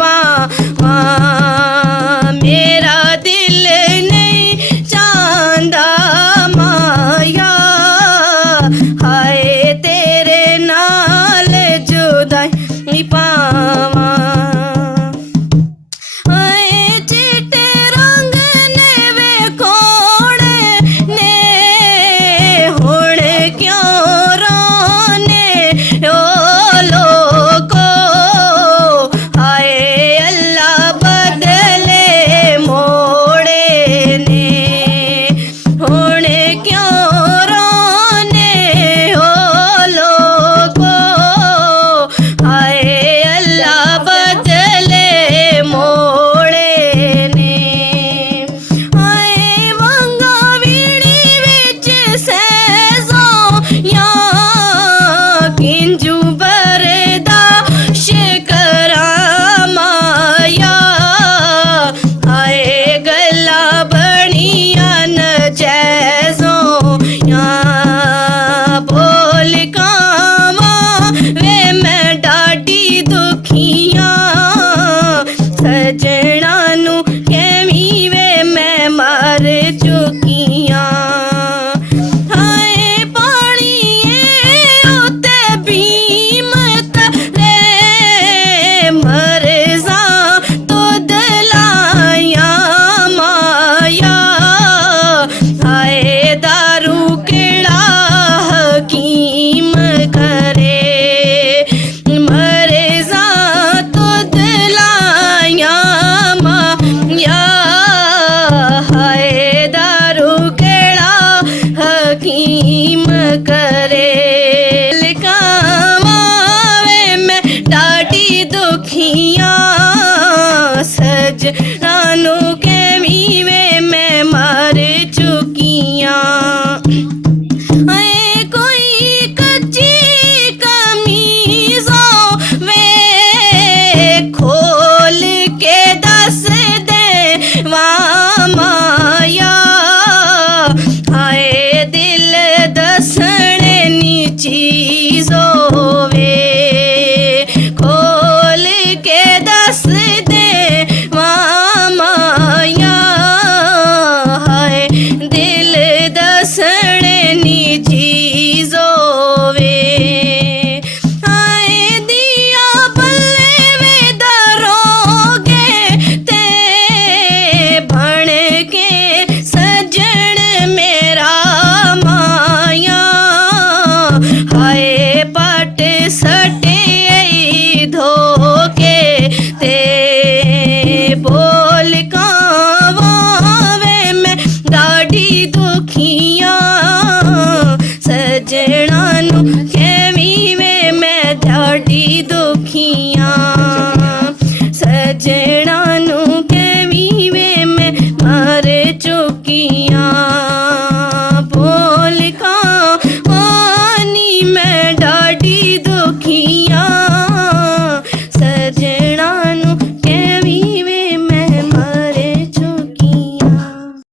पावा मेरा दिल नहीं चांदा माया हाय तेरे नाल जुदाई पावा चिट्टे रंग ने वे कोड़े ने हुण क्यों रोने ओ लोगो हाय अल्लाह बदले मोड़े ने हुण क्यों रोने ओ लोगो हाय अल्लाह बदले मोड़े ने हाय वंगा वीड़ी विच सहजो या किंजू बर्दाश्त करां माया हाय गल्ला बनिया नजैज़ो या बोल कावां वे मैं डाडी दुखियां सजना नू कैवी वे मैं मर चुकियां हाय पानिए उत्ते भीम तरे मरज़ा तो दलाया माया हाय दारू केड़ा हकीम करे मरज़ा तो दलाया माया हाय दारू केड़ा हकीम करे लिकावा वे मैं डाडी दुखियां सजना नू कैवी वे मैं मर चुकियां हाय कोई कच्ची कमीज़ों वे खोल के दस दे माया हाय दिल दसने नी चीज़ों वे खोल के दस दे माया हाय दिल दसने नी चीज़ों वे हाय दिया बल्ले वे दरोगे ते बन के सजन मेरा माया हाय पट सटे धोके ते बोल कावां वे मैं डाडी दुखियां सजना नू